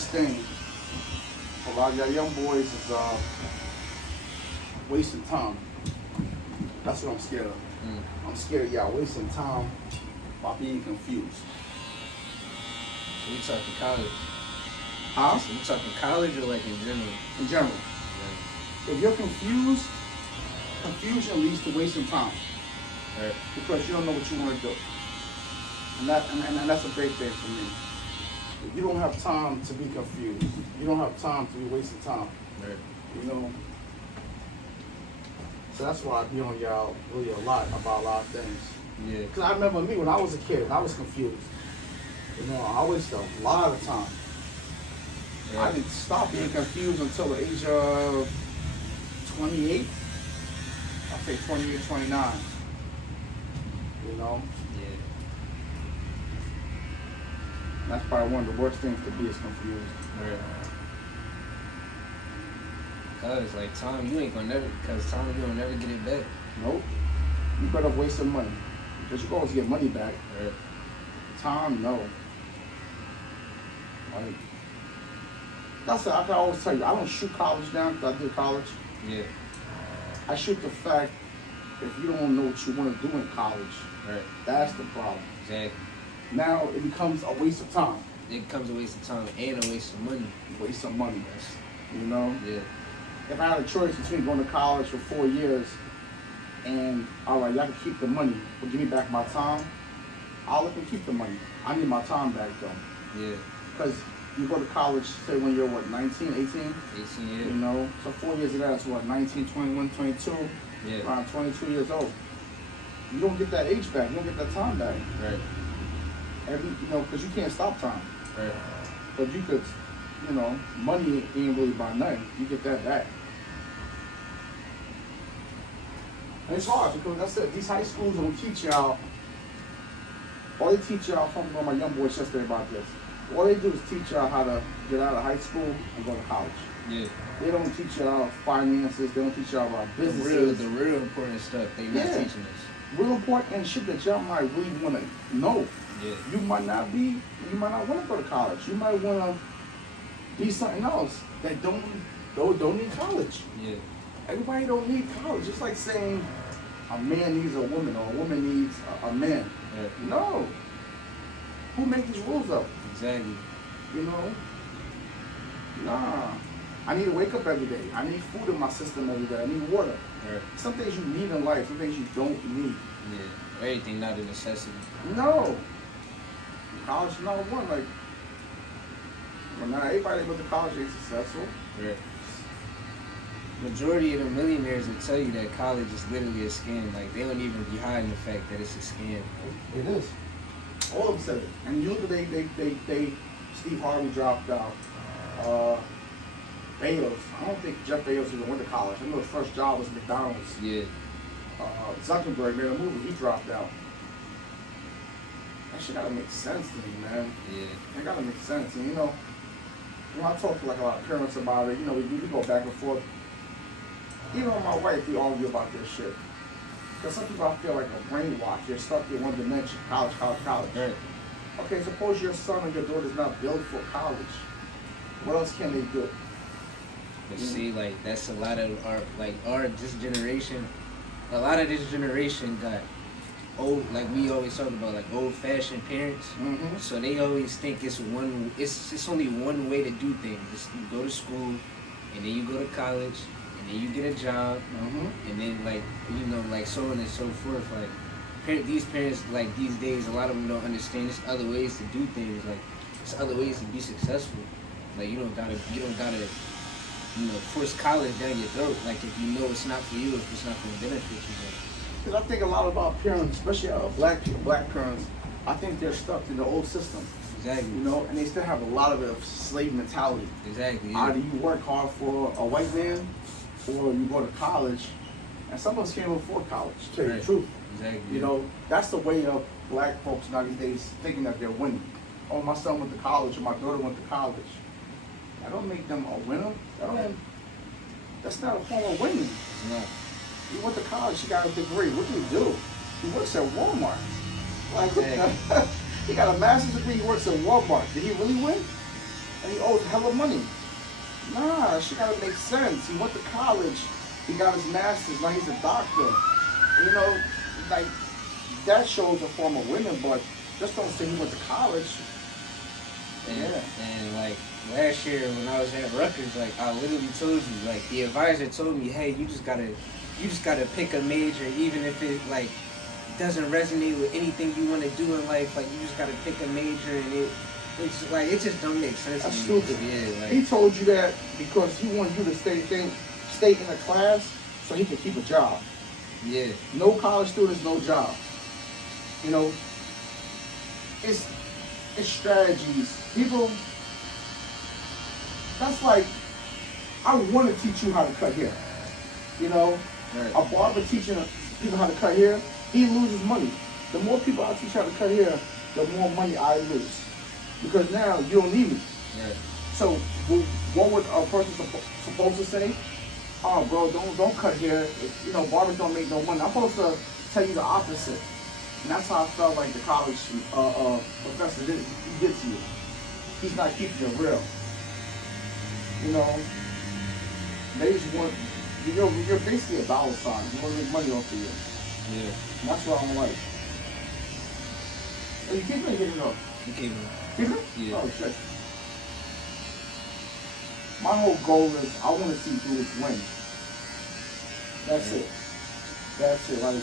biggest thing for a lot of y'all young boys is wasting time. That's what I'm scared of. I'm scared of y'all wasting time by being confused. So you talking college? Huh? So you talking college or like in general? In general. Yeah. If you're confused, confusion leads to wasting time. Right. Because you don't know what you want to do. And that's a big thing for me. If you don't have time to be confused, you don't have time to be wasting time. Right. You know? So that's why I be on y'all really a lot about a lot of things. Yeah. Because I remember me when I was a kid, I was confused. You know, I wasted a lot of time. Yeah. I didn't stop being confused until the age of 28. I'll say 28, 29. You know? Yeah. And that's probably one of the worst things to be is confused. Right. Cause like time, you ain't gonna never, cause time you gonna never get it back. Nope. You better waste some money. Because you can always get money back. Right. Time, no. Like, that's what I can always tell you. I don't shoot college down because I did college. Yeah. I shoot the fact if you don't know what you want to do in college, right. That's the problem. Exactly. Now it becomes a waste of time. It becomes a waste of time and a waste of money. Waste of money. You know? Yeah. If I had a choice between going to college for 4 years and, all right, y'all can keep the money, but give me back my time, I'll let them keep the money. I need my time back, though. Yeah. Because you go to college, say when you're, what, 19, 18? 18, yeah. You know? So 4 years of that is, what, 19, 21, 22? Yeah. Around 22 years old. You don't get that age back. You don't get that time back. Right. Because you can't stop time. Right. But you could, money ain't really by nothing. You get that back. And it's hard because that's it. These high schools don't teach y'all. All they teach y'all, from my young boys yesterday about this. All they do is teach y'all how to get out of high school and go to college. Yeah. They don't teach y'all finances. They don't teach y'all about businesses. The real important stuff they not teaching us. Real important and shit that y'all might really want to know. Yeah. You might not want to go to college. You might want to be something else that don't need college. Yeah. Everybody don't need college. It's like saying a man needs a woman or a woman needs a man. Yeah. No. Who make these rules up? Exactly. You know? Nah. I need to wake up every day. I need food in my system every day. I need water. Right. Some things you need in life, some things you don't need. Yeah. Everything not a necessity. No. College is not one. Like, well, not everybody that goes to college is successful. Right. Majority of the millionaires will tell you that college is literally a scam. Like, they don't even be hiding the fact that it's a scam. It is. All of them said it. And you look at they Steve Harvey dropped out. Bezos. I don't think Jeff Bezos even went to college. I know his first job was McDonald's. Yeah. Zuckerberg made a movie. He dropped out. That shit gotta make sense to me, man. Yeah. It gotta make sense. And when I talk to like a lot of parents about it, we go back and forth. Even with my wife, we argue about this shit. Because some people I feel like are brainwashed. They're stuck in one dimension. College. Right. Okay, suppose your son or your daughter is not built for college. What else can they do? But see, like, that's a lot of this generation. A lot of this generation got old, like we always talk about, like old-fashioned parents. Mm-hmm. So they always think it's only one way to do things. You go to school, and then you go to college, and then you get a job, mm-hmm. and then like so on and so forth. Like these parents, like these days, a lot of them don't understand there's other ways to do things. Like there's other ways to be successful. Like you don't gotta force college down your throat. Like if you know it's not for you, if it's not going to benefit you. Because I think a lot of our parents, especially black parents, I think they're stuck in the old system. Exactly. And they still have a lot of a slave mentality. Exactly. Yeah. Either you work hard for a white man, or you go to college. And some of us came before college, to tell you the truth. Exactly. That's the way of black folks nowadays thinking that they're winning. Oh, my son went to college, or my daughter went to college. That don't make them a winner. That's not a form of winning. No. He went to college, he got a degree. What did he do? He works at Walmart. Like, exactly. He got a master's degree, he works at Walmart. Did he really win? and he owes hella money. Nah, that shit gotta make sense. He went to college, he got his master's, now he's a doctor. You know, like, that shows a form of winning, but just don't say he went to college. And like last year when I was at Rutgers, like I literally told you, like the advisor told me, hey, you just gotta pick a major, even if it like doesn't resonate with anything you want to do in life. Like you just gotta pick a major, and it's like it just don't make sense. That's to me. stupid. Yeah, like, he told you that because he wanted you to stay in a class so he can keep a job. Yeah. No college students, no job. You know, it's strategies. People, that's like, I want to teach you how to cut hair. You know, right. A barber teaching people how to cut hair, he loses money. The more people I teach how to cut hair, the more money I lose. Because now you don't need me. Right. So what would a person supposed to say? Oh, bro, don't cut hair. You know, barbers don't make no money. I'm supposed to tell you the opposite. And that's how I felt like the college professor did to you. He's not keeping it real. You know, they just want, you're basically a dollar sign. You want to make money off of you. Yeah. And that's what I don't like. Are you keeping it or getting it off? You keep it. Keep it? Yeah. Oh, shit. My whole goal is I want to see dudes win. That's it. That's it. Like,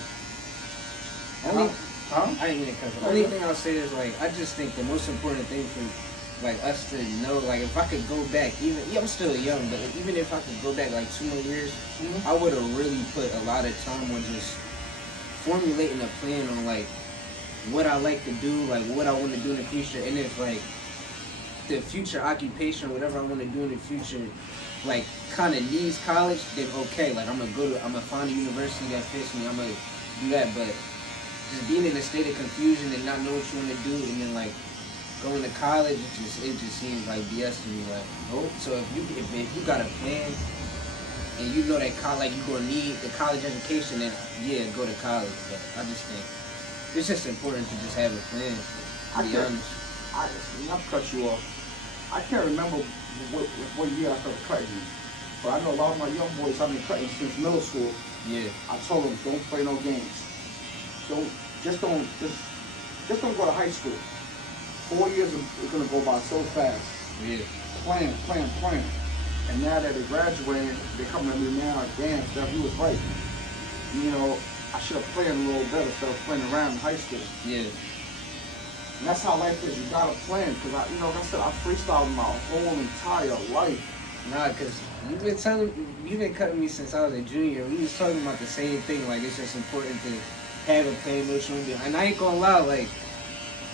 I didn't mean to cut you. The only thing I'll say is like I just think the most important thing for like us to know, like if I could go back, I'm still young, but even if I could go back like 2 more years, I would have really put a lot of time on just formulating a plan on like what I like to do, like what I want to do in the future, and if like the future occupation, whatever I want to do in the future, like kind of needs college, then okay, like I'm gonna find a university that fits me, I'm gonna do that, but just being in a state of confusion and not know what you want to do, and then like going to college, it just seems like BS to me. Like, nope. So if you got a plan and you know that college, like you gonna need the college education, then yeah, go to college. But I just think it's just important to just have a plan. To be honest. Not to cut you off. I can't remember what year I started cutting, but I know a lot of my young boys have been cutting since middle school. Yeah. I told them don't play no games. Just don't go to high school. 4 years is gonna go by so fast. Yeah. Plan. And now that they graduated, they're coming to me now like, damn, Steph, you was right. You know, I should have played a little better instead of playing around in high school. Yeah. And that's how life is. You gotta plan. Cause like I said, I freestyled my whole entire life. Nah, cause you've been cutting me since I was a junior. We was talking about the same thing. Like it's just important to have a plan, know what you want to do. And I ain't gonna lie, like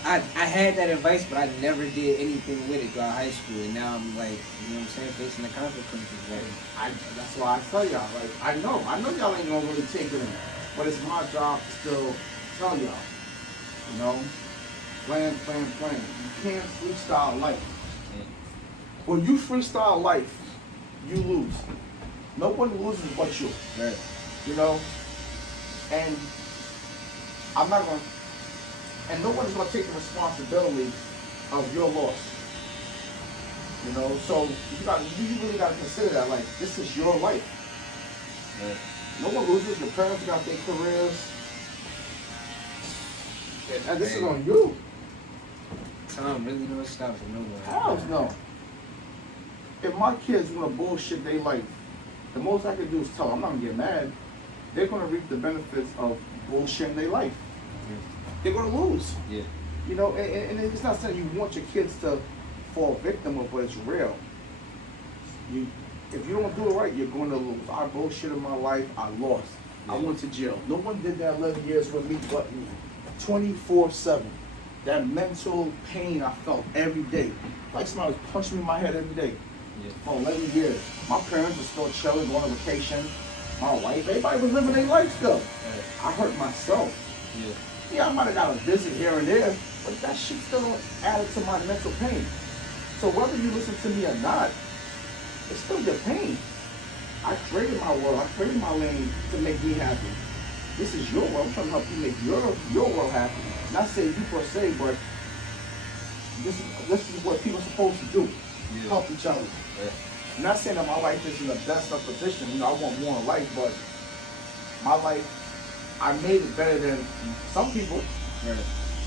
I had that advice, but I never did anything with it throughout high school. And now I'm like, you know what I'm saying, facing the consequences. Like, that's why I tell y'all. Like I know y'all ain't gonna really take it in, but it's my job to still tell y'all. You know. Plan. You can't freestyle life. When you freestyle life, you lose. No one loses but you. Right. You know? And I'm not gonna, and no one's gonna take the responsibility of your loss. You know, so you really gotta consider that, like, this is your life. Right. No one loses. Your parents got their careers. And this is on you. Time really don't stop for nobody. Hell no. If my kids want to bullshit their life, the most I can do is tell them, I'm not going to get mad. They're going to reap the benefits of bullshitting their life. Yeah. They're going to lose. Yeah. You know, and it's not saying you want your kids to fall victim of, but it's real. If you don't do it right, you're going to lose. I bullshitted my life. I lost. Yeah. I went to jail. No one did that 11 years with me but me. 24/7. That mental pain I felt every day. Like somebody was punching me in my head every day. Yeah. For 11 years. My parents were still chilling, going on vacation. My wife, everybody was living their life still. Right. I hurt myself. Yeah, I might have got a visit here and there, but that shit still added to my mental pain. So whether you listen to me or not, it's still your pain. I created my world. I created my lane to make me happy. This is your world. I'm trying to help you make your world happy. Not saying you per se, but this is what people are supposed to do. Yeah. Help each other. Right. I'm not saying that my life is in the best of position. You know, I want more in life, but my life, I made it better than some people. Right.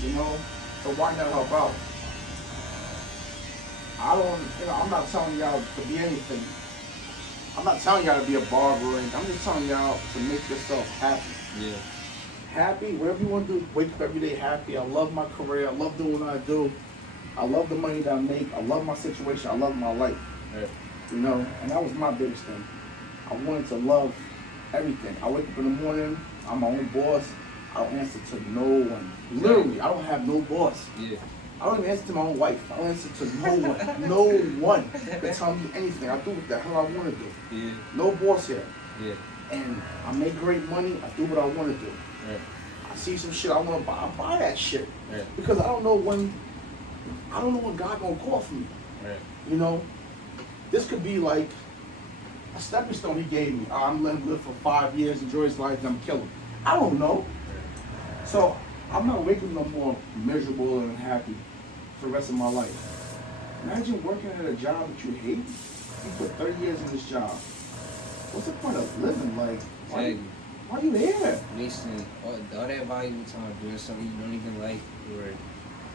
You know, so why not help out? I'm not telling y'all to be anything. I'm not telling y'all to be a barber or anything. I'm just telling y'all to make yourself happy. Yeah. Happy, whatever you want to do, wake up every day happy. I love my career. I love doing what I do. I love the money that I make. I love my situation. I love my life. Right. You know, and that was my biggest thing. I wanted to love everything. I wake up in the morning. I'm my own boss. I don't answer to no one. Literally, I don't have no boss. Yeah. I don't even answer to my own wife. I don't answer to no one. No one can tell me anything. I do what the hell I want to do. Yeah. No boss here. Yeah. And I make great money. I do what I want to do. Right. I see some shit I want to buy. I buy that shit. Right. Because I don't know when God gonna call for me. Right. You know, this could be like a stepping stone he gave me. I'm letting him live for 5 years, enjoy his life, then I'm kill him. I don't know. So I'm not waking no more miserable and unhappy for the rest of my life. Imagine working at a job that you hate. You put 30 years in this job. What's the point of living? Like, why are you here? Wasting all that valuable time doing something you don't even like or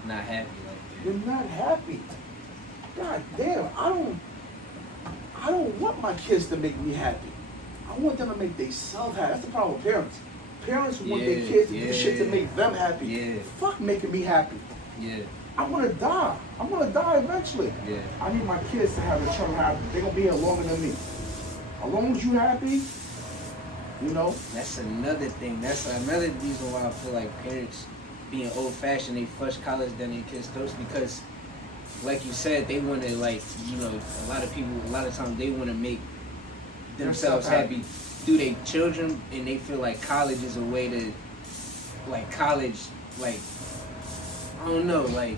not happy like that. You're not happy. God damn, I don't want my kids to make me happy. I want them to make themselves happy. That's the problem with parents. Parents want their kids to do shit to make them happy. Yeah. Fuck making me happy. Yeah. I want to die. I'm going to die eventually. Yeah. I need my kids to have a children happy. They're going to be here longer than me. As long as you happy, you know. That's another thing. That's another reason why I feel like parents being old-fashioned, they flush college down their kids' throats because, like you said, they want to, like, you know, a lot of times they want to make themselves happy through their children, and they feel like college is a way to, like, college, like, I don't know, like,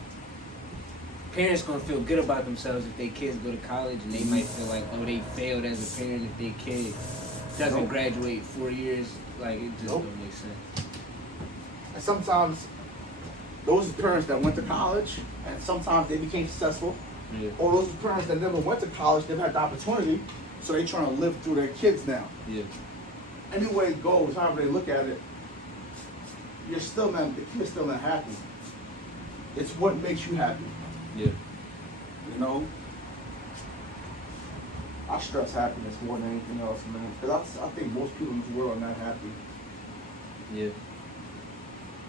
parents gonna feel good about themselves if their kids go to college, and they might feel like, oh, they failed as a parent if their kid doesn't graduate 4 years. Like, it just don't make sense. And sometimes those are parents that went to college, and sometimes they became successful. Yeah. Or those are parents that never went to college, they've had the opportunity, so they're trying to live through their kids now. Yeah. Any way it goes, however they look at it, the kid's still not happy. It's what makes you happy. Yeah. You know? I stress happiness more than anything else, man. Because I think most people in this world are not happy. Yeah.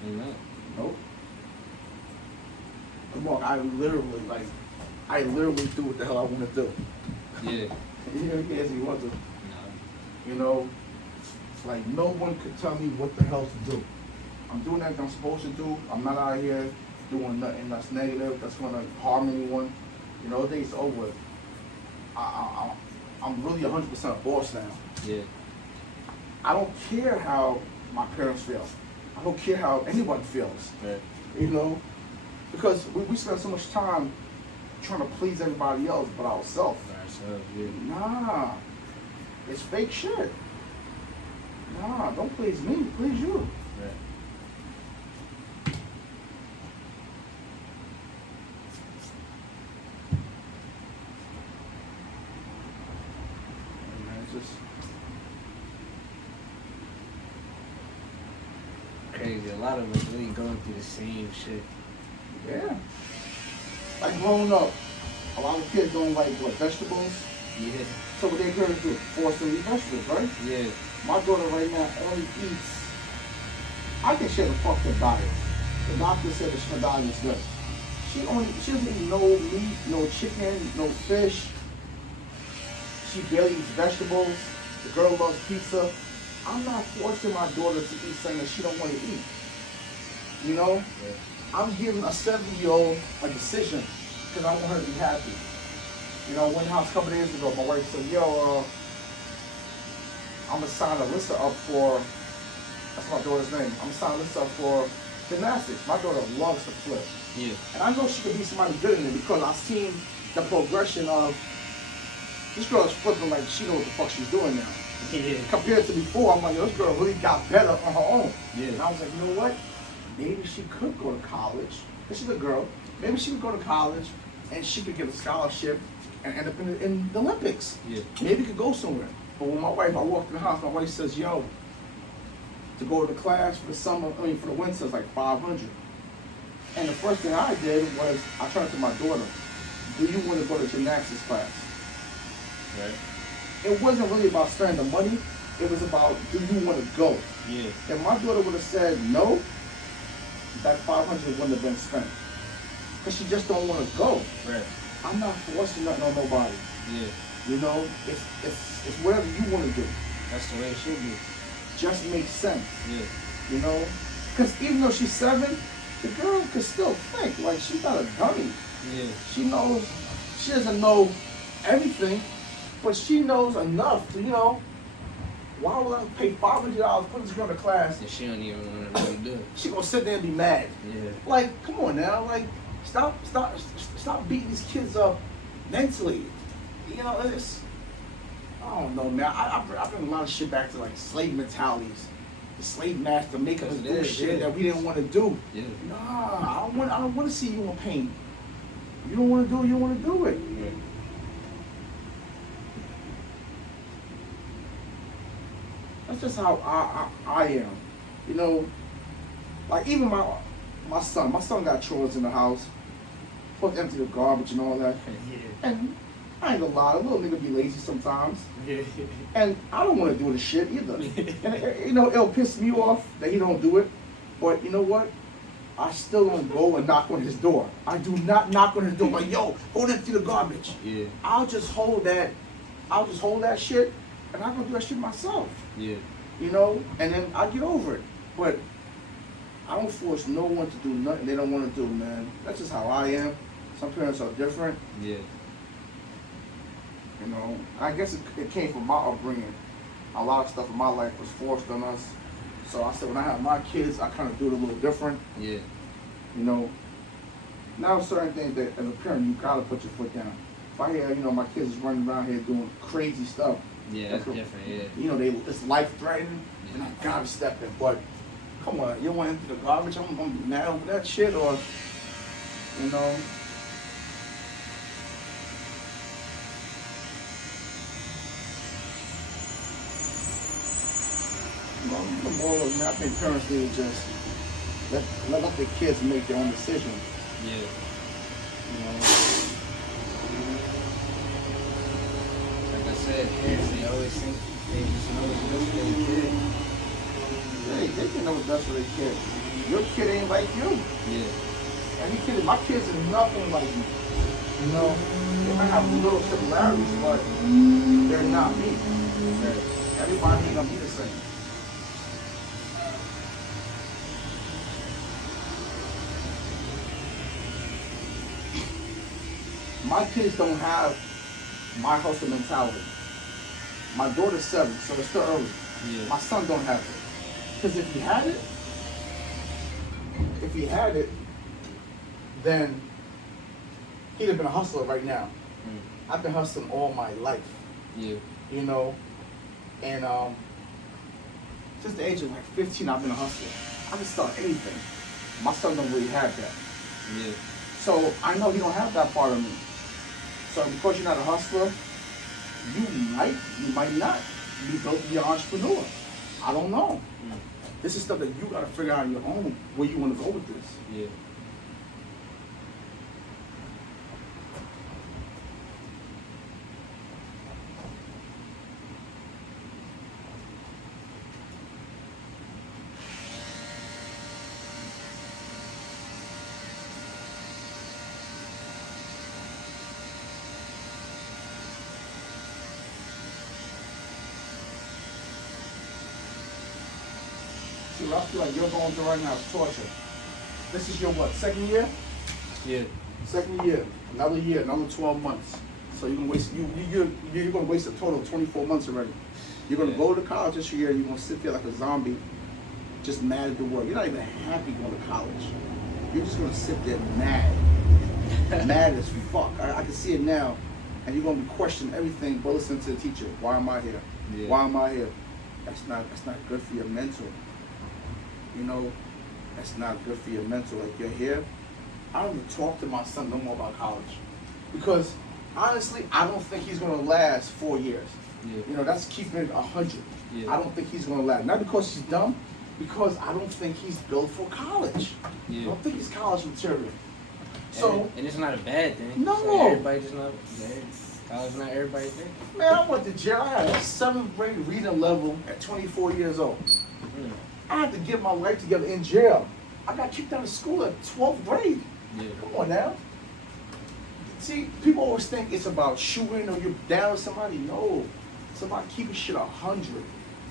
They're not. Nope. Come on, I literally do what the hell I want to do. Yeah. You know, yes, he wants to. No. You know, like no one could tell me what the hell to do. I'm doing everything I'm supposed to do. I'm not out here doing nothing that's negative, that's gonna harm anyone. You know, the day's over. I'm really 100% boss now. Yeah. I don't care how my parents feel. I don't care how anyone feels. Right. You know, because we spend so much time trying to please everybody else but ourselves. Yeah. Nah, it's fake shit. Nah, don't please me, please you. Right. It's just Crazy. A lot of us really going through the same shit. yeah. Like growing up, a lot of kids don't like what, vegetables? Yeah. So what they parents do, force them to eat vegetables, right? Yeah. My daughter right now only eats, I think she has a fucked up diet. The doctor said that her diet is good. She doesn't eat no meat, no chicken, no fish. She barely eats vegetables. The girl loves pizza. I'm not forcing my daughter to eat something that she don't want to eat. You know? Yeah. I'm giving a 70-year-old a decision because I want her to be happy. You know, went house a couple days ago, my wife said, yo, I'm going to sign Alyssa up for, that's my daughter's name, I'm going to sign Alyssa up for gymnastics. My daughter loves to flip. Yeah. And I know she could be somebody good in it because I've seen the progression of, this girl is flipping like she knows what the fuck she's doing now. Yeah. Compared to before, I'm like, yo, this girl really got better on her own. Yeah. And I was like, you know what? Maybe she could go to college. This is a girl. maybe she could go to college and she could get a scholarship and end up in the Olympics. Yeah. Maybe could go somewhere. But when I walked in the house, my wife says, yo, to go to the class for the summer, for the winter, it's like $500. And the first thing I did was, I turned to my daughter, do you want to go to gymnastics class? Right. It wasn't really about spending the money, it was about, do you want to go? Yeah. If my daughter would have said no, that $500 wouldn't have been spent. Because she just don't want to go. Right. I'm not forcing nothing on nobody. Yeah. You know, it's whatever you want to do. That's the way it should be. Just makes sense. Yeah. You know? Because even though she's 7, the girl can still think. Like, she's not a dummy. Yeah. She knows, she doesn't know everything, but she knows enough to, why would I pay $500 put this girl in class? And she don't even want to really do it. She gonna sit there and be mad. Yeah. Like, come on now. Like, stop beating these kids up mentally. It's, I don't know, man. I bring a lot of shit back to like slave mentalities. The slave master making us do shit that we didn't want to do. Yeah. Nah, I don't want to see you in pain. You don't want to do it. You want to do it. Yeah. That's just how I am. Like even my son got chores in the house. Supposed to empty the garbage and all that. Yeah. And I ain't gonna lie, a little nigga be lazy sometimes. Yeah. And I don't want to do the shit either. And it'll piss me off that he don't do it. But you know what? I still don't go and knock on his door. I do not knock on his door like, yo, go empty the garbage. Yeah. I'll just hold that shit and I'm gonna do that shit myself. Yeah. And then I get over it. But I don't force no one to do nothing they don't want to do, man. That's just how I am. Some parents are different. Yeah. I guess it came from my upbringing. A lot of stuff in my life was forced on us. So I said when I have my kids, I kind of do it a little different. Yeah. Now certain things that as a parent, you gotta put your foot down. If I hear, my kids is running around here doing crazy stuff. Yeah, that's different, yeah. It's life threatening, and I gotta step in. But come on, you don't want to empty the garbage? I'm gonna be mad over that shit, or the moral of I think parents need to just let their kids make their own decisions. Yeah. Like I said, parents, they always think they just know what's best for their kid. They can know what's best for their kid. Your kid ain't like you. Yeah. My kids are nothing like me. They might have little similarities, but they're not me. Right. Everybody ain't gonna be the same. My kids don't have my hustle mentality. My daughter's 7, so it's still early. Yeah. My son don't have it. Because if he had it, then he'd have been a hustler right now. I've been hustling all my life. Yeah. And since the age of like 15, I've been a hustler. I can sell anything. My son don't really have that. Yeah. So I know he don't have that part of me. So because you're not a hustler, you might not be built to be an entrepreneur. I don't know. This is stuff that you gotta figure out on your own where you want to go with this. Yeah. See, what I feel like you're going through right now is torture. This is your what, 2nd year? Yeah. 2nd year, another year, another 12 months. So you're gonna waste you're gonna waste a total of 24 months already. You're gonna go to college this year. You're gonna sit there like a zombie, just mad at the world. You're not even happy going to college. You're just gonna sit there mad, mad as fuck. I can see it now, and you're gonna be questioning everything. But listen to the teacher. Why am I here? Yeah. Why am I here? That's not good for your mental. That's not good for your mental. Like you're here, I don't even talk to my son no more about college. Because, honestly, I don't think he's going to last 4 years. Yeah. You know, that's keeping it 100. Yeah. I don't think he's going to last. Not because he's dumb, because I don't think he's built for college. Yeah. I don't think he's college material. So, and it's not a bad thing. No. So everybody just not, college not everybody's thing. man, I went to jail. I had a 7th grade reading level at 24 years old. Mm. I had to get my life together in jail. I got kicked out of school at 12th grade. Yeah. Come on now. See, people always think it's about shooting or you're down with somebody. No. It's about keeping shit 100.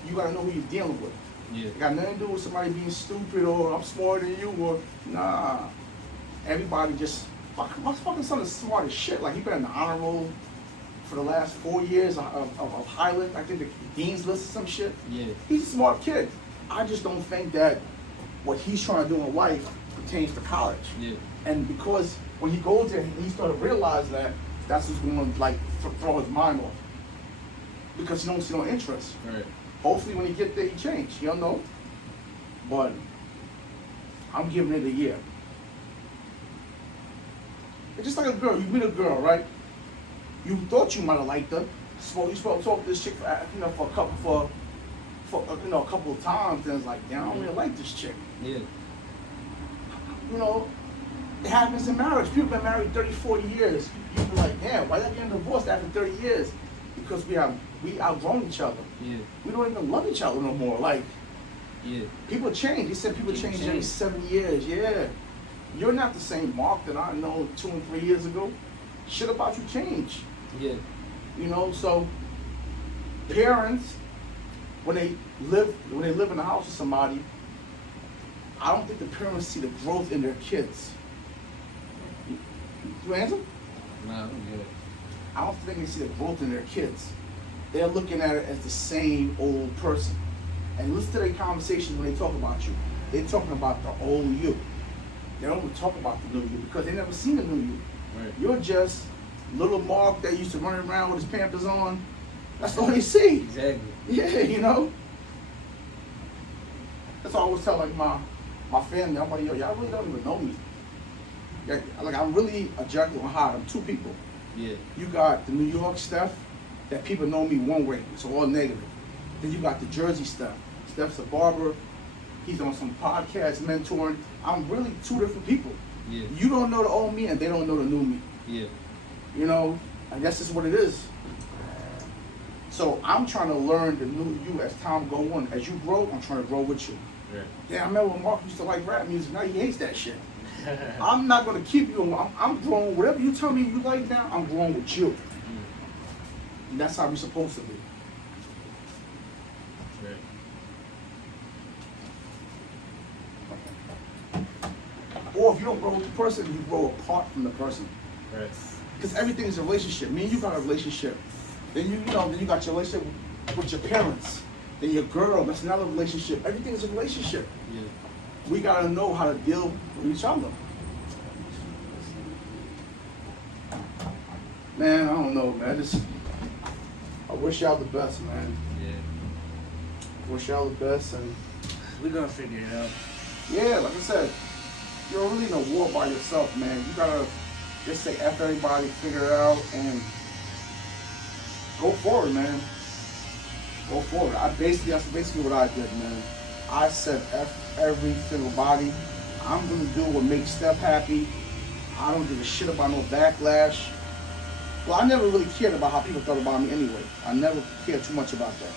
You gotta know who you're dealing with. Yeah. It got nothing to do with somebody being stupid or I'm smarter than you or nah. Everybody just my fucking son is smart as shit. Like he been in the honor roll for the last 4 years of Highland. I think the Dean's List or some shit. Yeah. He's a smart kid. I just don't think that what he's trying to do in life pertains to college. Yeah. And because when he goes there, he started to realize that that's what's going to like throw his mind off. Because he don't see no interest. Right. Hopefully when he get there, he change. You don't know. But I'm giving it a year. It's just like a girl. You meet a girl, right? You thought you might have liked her. So you supposed to talk to this chick for a couple a couple of times, and it's like, damn, I don't really like this chick. Yeah. You know, it happens in marriage. People been married 30, 40 years. You be like, damn, why y'all getting divorced after 30 years? Because we outgrown each other. Yeah. We don't even love each other no more. Like, yeah. People change. They said people change every 7 years. Yeah. You're not the same Mark that I know 2 and 3 years ago. Shit about you change. Yeah. You know, so parents, when they live in the house with somebody, I don't think the parents see the growth in their kids. You answer? No, I'm good. I don't think they see the growth in their kids. They're looking at it as the same old person. And listen to their conversations when they talk about you. They're talking about the old you. They don't talk about the new you because they never seen the new you. Right. You're just little Mark that used to run around with his Pampers on. That's all they see. Exactly. Yeah, you know. That's what I always tell like my family. I'm like, yo, y'all really don't even know me. Like I'm really a Jekyll and Hyde. I'm two people. Yeah. You got the New York stuff that people know me one way. It's all negative. Then you got the Jersey stuff. Steph's a barber. He's on some podcast mentoring. I'm really two different people. Yeah. You don't know the old me and they don't know the new me. Yeah. You know, I guess that's what it is. So I'm trying to learn the new you as time go on. As you grow, I'm trying to grow with you. Yeah. Yeah, I remember when Mark used to like rap music. Now he hates that shit. I'm not going to keep you. I'm growing. Whatever you tell me you like now, I'm growing with you. And that's how we're supposed to be. Or if you don't grow with the person, you grow apart from the person. Right. Because everything is a relationship. Me and you got a relationship. Then you got your relationship with your parents. Then your girl, that's another relationship. Everything is a relationship. Yeah. We gotta know how to deal with each other. Man, I don't know, man. I wish y'all the best, man. Yeah. Wish y'all the best, and We're gonna figure it out. yeah, like I said, you're really in a war by yourself, man. You gotta just say F everybody, figure it out, and go forward, man. Go forward. That's basically what I did, man. I said F every single body. I'm gonna do what makes Steph happy. I don't give a shit about no backlash. Well, I never really cared about how people thought about me anyway. I never cared too much about that.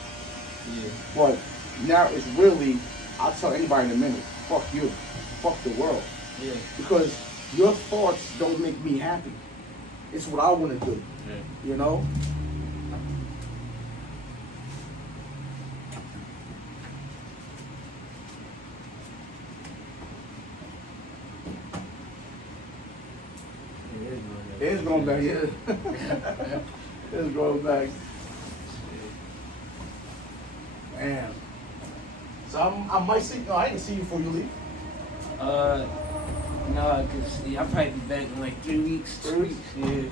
Yeah. But now it's really, I'll tell anybody in a minute, fuck you. Fuck the world. Yeah. Because your thoughts don't make me happy. It's what I want to do. Yeah. You know? It is going back, yeah. It is going back. Man. So I might see, no, I didn't see you before you leave. No, cause I'll probably be back in like 3 weeks. 2 weeks. Yeah.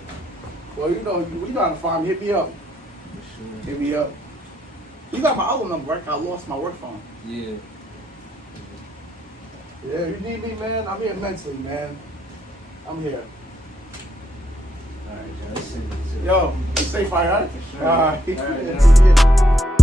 Well, you know how to find me. Hit me up. For sure. Hit me up. You got my other number, right? I lost my work phone. Yeah. Yeah, you need me, man. I'm here mentally, man. I'm here. Alright, John. Let's send it to Yo, stay fire, right? For sure. All right. All right, John.